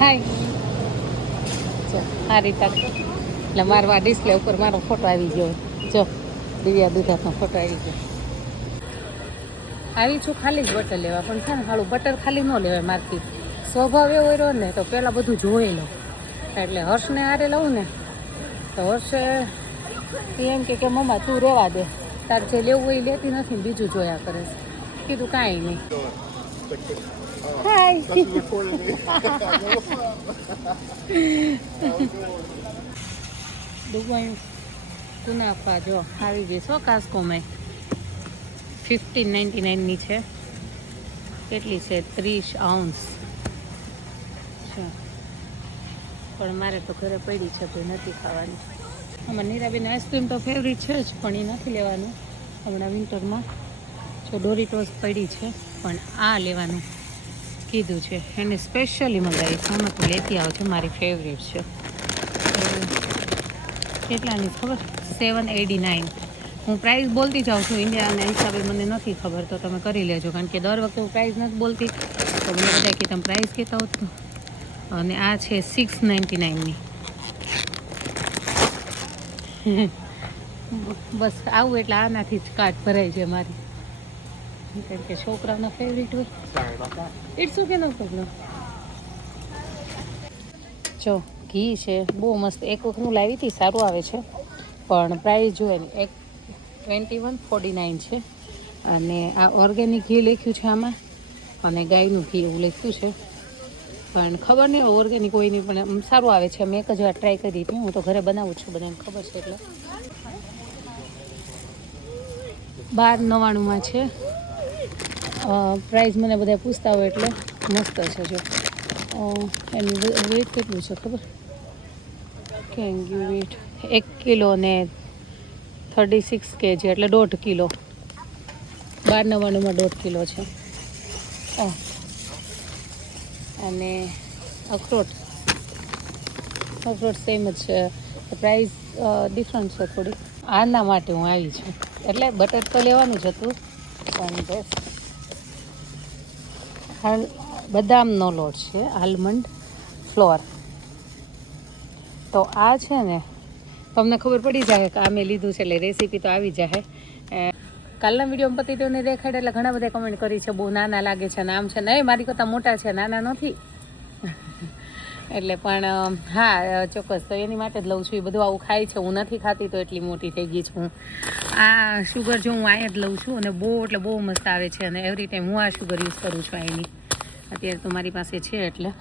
હાય જો, આ રીતે એટલે મારવા ડિસ્પ્લે ઉપર મારો ફોટો આવી ગયો. જો, દિવ્યા દુધાતનો ફોટો આવી ગયો. આવી છું ખાલી જ બટર લેવા, પણ છે ને હાલું બટર ખાલી ન લેવાય મારથી. સ્વભાવ એવો રહ્યો ને, તો પહેલાં બધું જોઈ લઉં. એટલે હર્ષને હારે લઉં ને, તો હર્ષે એમ કે કે, મમ્મા, તું રહેવા દે. તાર જે લેવું એ લેતી નથી બીજું જોયા કરે છે. કીધું કાંઈ નહીં. હાય દુબઈ કુનાફા જો આવી ગઈ સો કાસ્કો મેં ફિફ્ટીન નાઇન્ટી નાઇનની છે કેટલી છે ત્રીસ આઉન્સ પણ મારે તો ઘરે પડી છે કોઈ નથી ખાવાની. આમાં નીરાબેન આઈસ્ક્રીમ તો ફેવરિટ છે જ પણ એ નથી લેવાનું હમણાં વિન્ટરમાં જો ડોરીટોસ પડી છે પણ આ લેવાનું કીધું છે. એને સ્પેશિયલી મંગાવી છે. આમાં તો લેતી આવો છો. મારી ફેવરેટ છે. કેટલાની ખબર? સેવન એટી નાઇન હું પ્રાઇસ બોલતી જાઉં છું ઇન્ડિયાના હિસાબે મને નથી ખબર. તો તમે કરી લેજો. કારણ કે દર વખતે હું પ્રાઇસ નથી બોલતી. તો મને બધા કે તમે પ્રાઇસ કહેતા હોત તો. અને આ છે સિક્સ નાઇન્ટી નાઇનની બસ આવું એટલે આનાથી જ કાર્ડ ભરાય છે મારી. કારણ કે છોકરાનો ફેવરિટ હોય. ઇટ્સ ઓકે નો પ્રોબ્લેમ જો, ઘી છે, બહુ મસ્ત. એક વખતનું લાવી હતી, સારું આવે છે. પણ પ્રાઇસ જોઈએ ને એક ટ્વેન્ટી વન ફોર્ટી નાઇન છે. અને આ ઓર્ગેનિક ઘી લખ્યું છે આમાં. અને ગાયનું ઘી એવું લખ્યું છે. પણ ખબર નહીં ઓર્ગેનિક હોય નહીં, પણ સારું આવે છે. મેં એક જ વાર ટ્રાય કરી હતી. હું તો ઘરે બનાવું છું, બધાને ખબર છે એટલે. બાર નવ્વાણુંમાં છે. પ્રાઇઝ મને બધા પૂછતા હોય એટલે મસ્ત છે જો. એનું વેટ કેટલું છે ખબર? કેન ગયું વેટ એક કિલો ને થર્ટી સિક્સ કેજી એટલે દોઢ કિલો. બાર નવ્વાણુંમાં દોઢ કિલો છે. અને અખરોટ. અખરોટ સેમ જ છે. પ્રાઇસ ડિફરન્ટ છે થોડી. આના માટે હું આવી છું. એટલે બટર તો લેવાનું જ હતું, પણ બસ. બદામનો લોટ છે, આલમંડ ફ્લોર. તો આ છે ને, તમને ખબર પડી જાય કે આ મેં લીધું છે એટલે રેસીપી તો આવી જાય કાલના વિડીયોમાં પતિદેવને દેખાડે એટલે ઘણા બધા કમેન્ટ કરી છે, બહુ નાના લાગે છે, નામ છે. નહીં, મારી કરતાં મોટા છે, નાના નથી. એટલે પણ હા ચોક્કસ, તો એની માટે જ લઉં છું. એ બધું આવું ખાય છે, હું નથી ખાતી, તો એટલી મોટી થઈ ગઈ છું આ શુગર જો હું આ જ લઉં છું, અને બહુ, એટલે બહુ મસ્ત આવે છે, અને એવરી ટાઈમ હું આ શુગર યુઝ કરું છું અહીંની અત્યારે તો મારી પાસે છે, એટલે.